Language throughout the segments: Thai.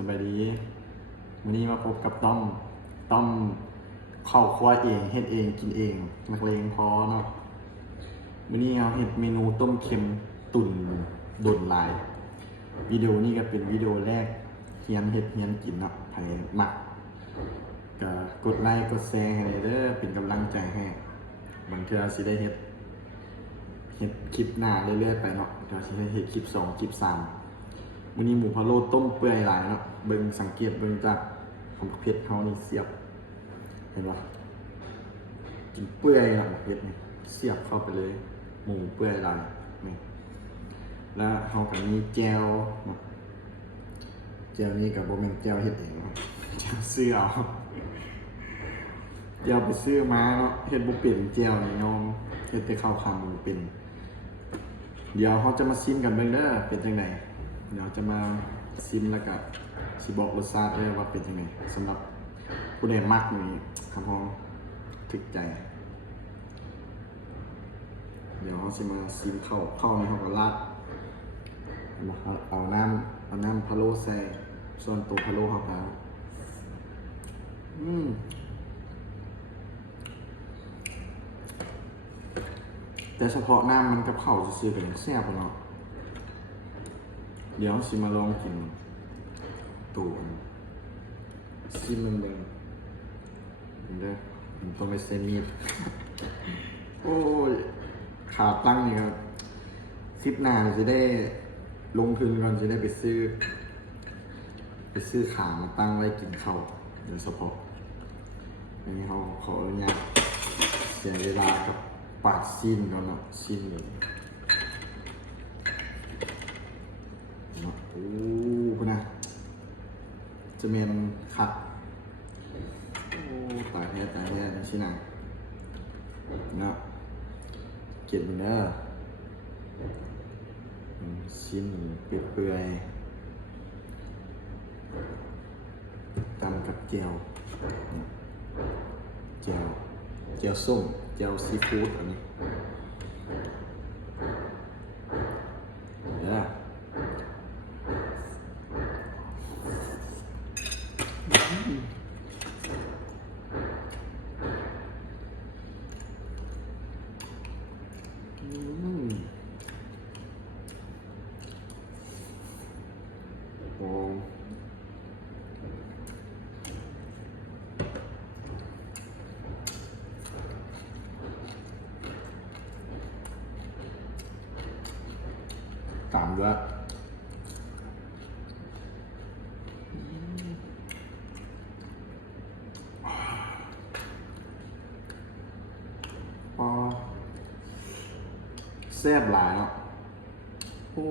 สบายดีวันนี้มาพบกับต้อมเข้าครัวเองเฮ็ดเองกินเองนักเลงพอเนาะวันนี้เอาเฮ็ดเมนูต้มเค็มตุ๋นดนลายวิดีโอนี้ก็เป็นวิดีโอแรกเฮียนเฮ็ดเฮียนกินเนาะใครมักก็กดไลค์กดแชร์ให้เด้อเป็นกำลังใจให้บางเทื่อสิได้เฮ็ดคลิปหน้าเรื่อยๆไปเนาะเดี๋ยวสิได้เฮ็ดคลิป2คลิป3มื้อนี้หมูพะโล้ต้มเปื่อยหลายเนาะเบิ่งสังเกตเบิ่งจากของเพชรเฮานี่เสียบเห็นบ่กินเปื่อยเนาะเพชรนี่เสียบเข้าไปเลยหมูเปื่อยหลายนี่แล้วเฮาก็มีแจ่วเนาะแจ่วนี้ก็บ่แม่นแจ่วเฮ็ดเองเนาะแจ่วซื้อเอาแจ่วไปซื้อมาเนาะเฮ็ดบ่เป็นแจ่วนี่ยอมเฮ็ดแต่ข้าวคำบ่เป็นเดี๋ยวเขาจะมาซิมกันเบิ่งเด้อเป็นจังไดเดี๋ยวจะมาซิมแล้วก็สิบอกรสชาติเลยว่าเป็นยังไงสำหรับผู้ใดมักนี่ครับผมถึกใจเดี๋ยวเราจะมาซิมเข้าในห้องราดเอาน้ำพะโล้ใส่ส่วนตัวพะโล้ครับแต่เฉพาะน้ำมันกับข้าวซื้อเป็นแซ่บเนาะเดี๋ยวสิมาลองกินตัวซิมมันเบิ่งเด้อผมต้องไปเซมีดโอ้ยขาตั้งนี่ครับคลิปหน้าจะได้ลงทุนก่อนจะได้ไปซื้อขามาตั้งไว้กินข้าวโดยเฉพาะอันนี้เขาขออนุญาตเสียเวลากับปาดซิมก่อนเนาะซิมเลยโอ้คุณนะจะเมนขัดโอ้ตายแท้นะชินะเนาะเก็บเนื้อชิ้นเปื่อยๆตำกับเจียวส้มเจียวซีฟู้ดอันนี้เนี่ยโอ้ตามด้วยแซ่บหลายเนาะโอ้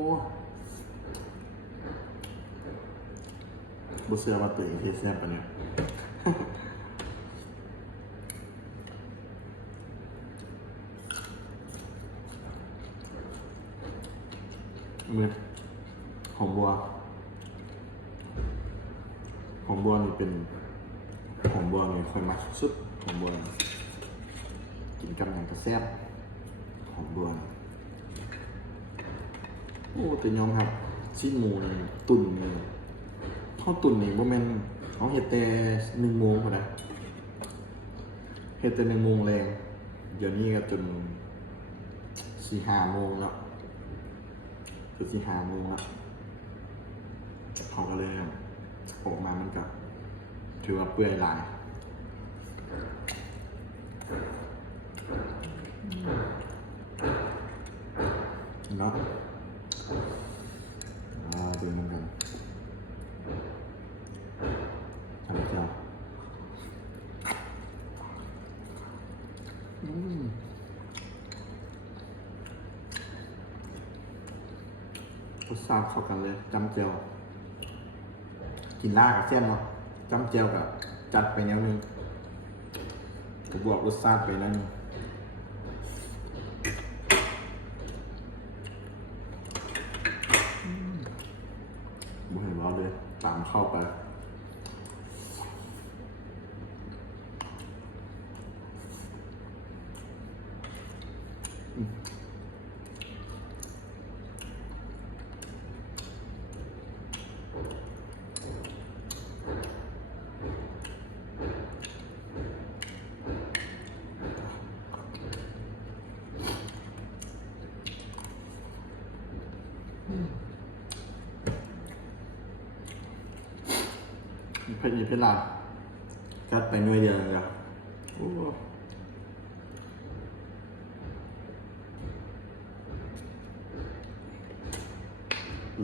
บุเสือมาตื่นที่แซ่บปะเนี่ยมือหอมบัวนี่เป็นหอมบัวนี่ค่อยมักสุดหอมบัวกินกับอย่างกระแซ่บหอมบัวโอ้แต่ยอมครับชิ้นหมูนี่ตุ๋นนี่ข้าวตุ๋นนี่บ่แม่นเขาเฮ็ดแต่1 โมงพุ่นนะเฮ็ดแต่1 โมงแรงเดี๋ยวนี้ก็จน4-5 โมงแล้วคือ4-5 โมงแล้วเขาก็เลยออกมามันก็ถือว่าเปื่อยหลายเนาะดูมันกันทำเจ้ารสชาติเข้ากันเลยจำเจียวกินลากับเส้นเนาะจำเจียวกับจัดไปแนวนึงผมบวกรสชาติไปนั่นบุเห็นเราเลยตามเข้าไป เผ็ดนี่เผ็ดลายจัดไปหน่วยเดียวเลยโอ้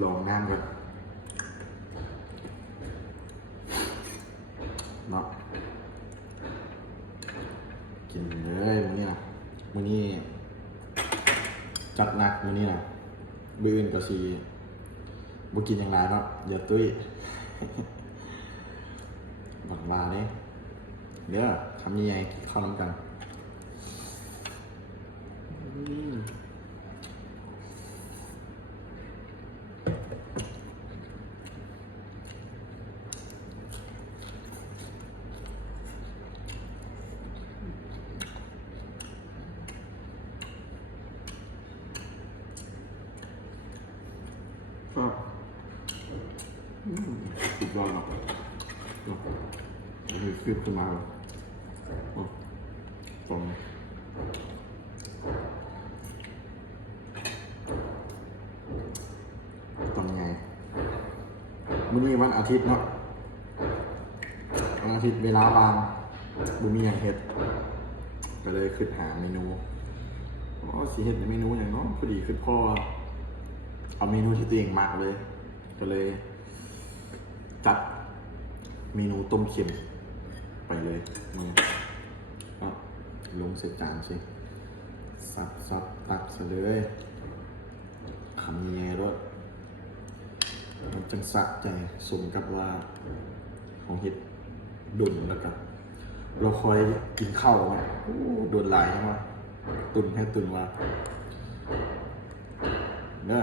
ลองน้ำก่อนเนาะกินเลยมื้อนี้นะมื้อนี้จัดหนักมื้อนี้นะมื้ออื่นก็สิบ่กินอย่างไรเนาะอย่าตุ้ยบักบาเนี่ยเด้อทำยังไงกินข้าวน้ำกันก็สุดยอดเนาะนี่คือขึ้นมาตรงไงมื้อนี้วันอาทิตย์เนาะวันอาทิตย์เวลาว่างบุมีอย่างเฮ็ดก็เลยคิดหาเมนูสิเฮ็ดเมนูอย่างเนาะพอดีคิดพ่อเอาเมนูที่ตัวเองมักเลยก็เลยจัดเมนูต้มเค็มไปเลยมือก็ลงเสร็จจานสิซับตักซะเลยคำยังไงรสมันจังสะใจสมกับว่าของเห็ดดุนแล้วกันเราคอยกินข้าวมาโดนหลายมาตุนให้ตุนว่าเด้อ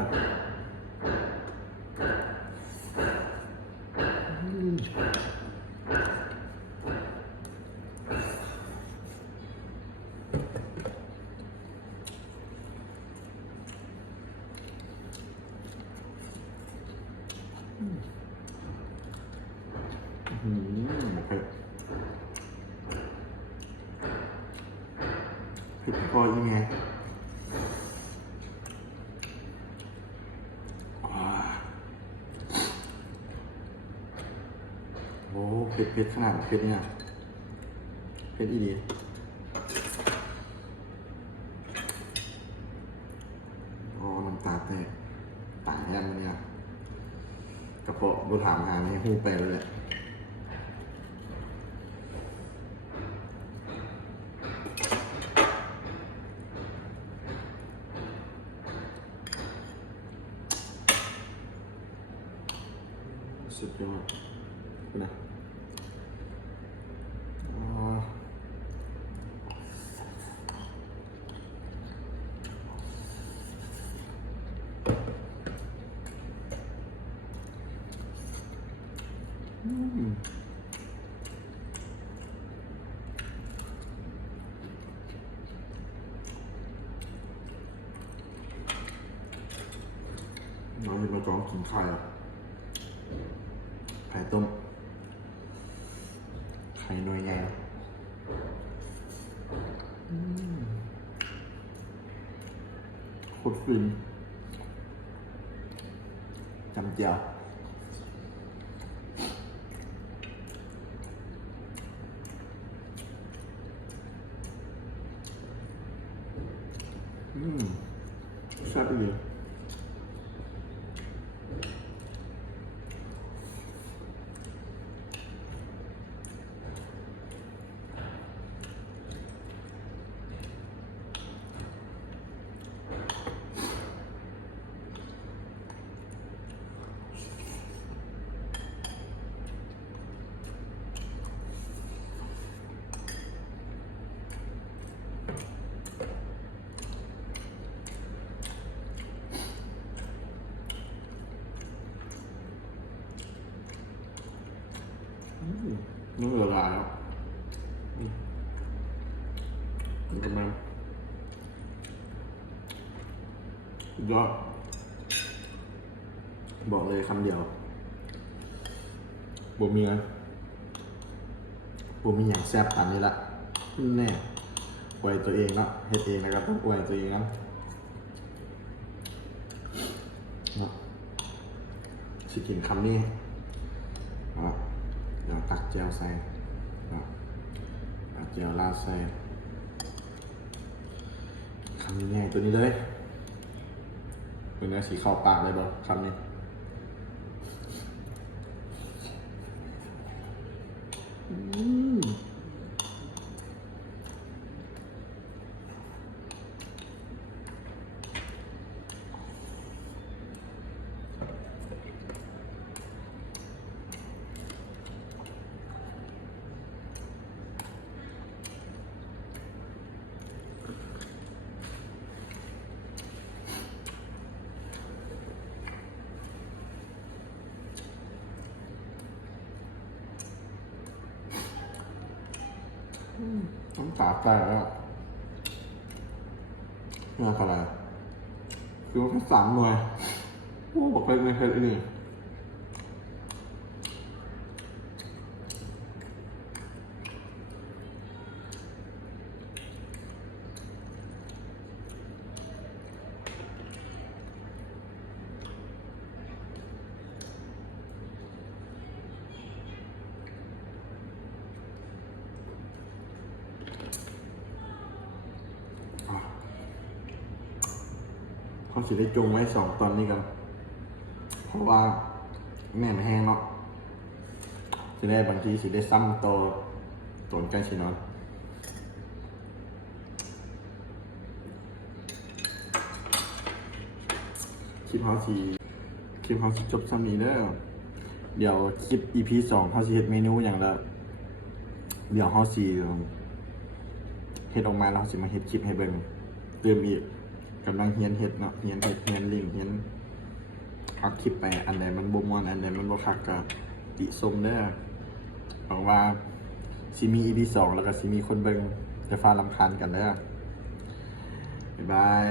คือพอยังไงโอ้เผ็ดขนาดเผ็ดเนี่ยเผ็ดอีดีน้ำตาแตกตายแล้วเนี่ยกระเพาะบูถามหาในหูไปแล้วแหละสุดยอดนะน้องจะมาจองกินไข่ต้มไข่หน่วยใหญ่โคตรฟินจำเจียวแซ่บดีนี่ละลายแล้วนี่กำลังยอดบอกเลยคำเดียวบ่มีอะไรบ่มีอย่างแซ่บตามนี้ละแน่อวยตัวเองเนาะเฮ็ดเองนะครับต้องอวยตัวเองนะสิกินคำนี้ ดี๋ยวตักแจวใส่ตักแจวราดใส่คำนี้ง่ายตัวนี้เลยตัวนี้สีขาวปากเลยบ่คำนี้ต้องตากได้แล้วนี่อะไรคือว่าแค่3 หน่วยโอ้บอกเลยไม่เคยเลยนี่เขาสิได้จงไว้2 ตอนนี้กันเพราะว่าแม่มันแห้งเนาะสิได้บางทีสิได้ซ้ำตนใกล้ชินอนคลิปเขาสิจบซ้ำนี้เด้อเดี๋ยวคลิป EP 2เขาสิเฮ็ดเมนูอย่างละเดี๋ยวเขาสิเฮ็ดออกมาแล้วเขาสิมาเฮ็ดคลิปให้เบิ่งเติมอีกกำลังเฮียนเฮ็ดเนาะเฮียนลิงเฮียนอัดคลิปไปอันใดมันบ่ม่วนอันใดมันบ่คักก็ติชมเด้อหวังว่าสิมี EP 2แล้วก็สิมีคนเบิ่งจะฟ้ารำคาญกันเด้อบ๊ายบาย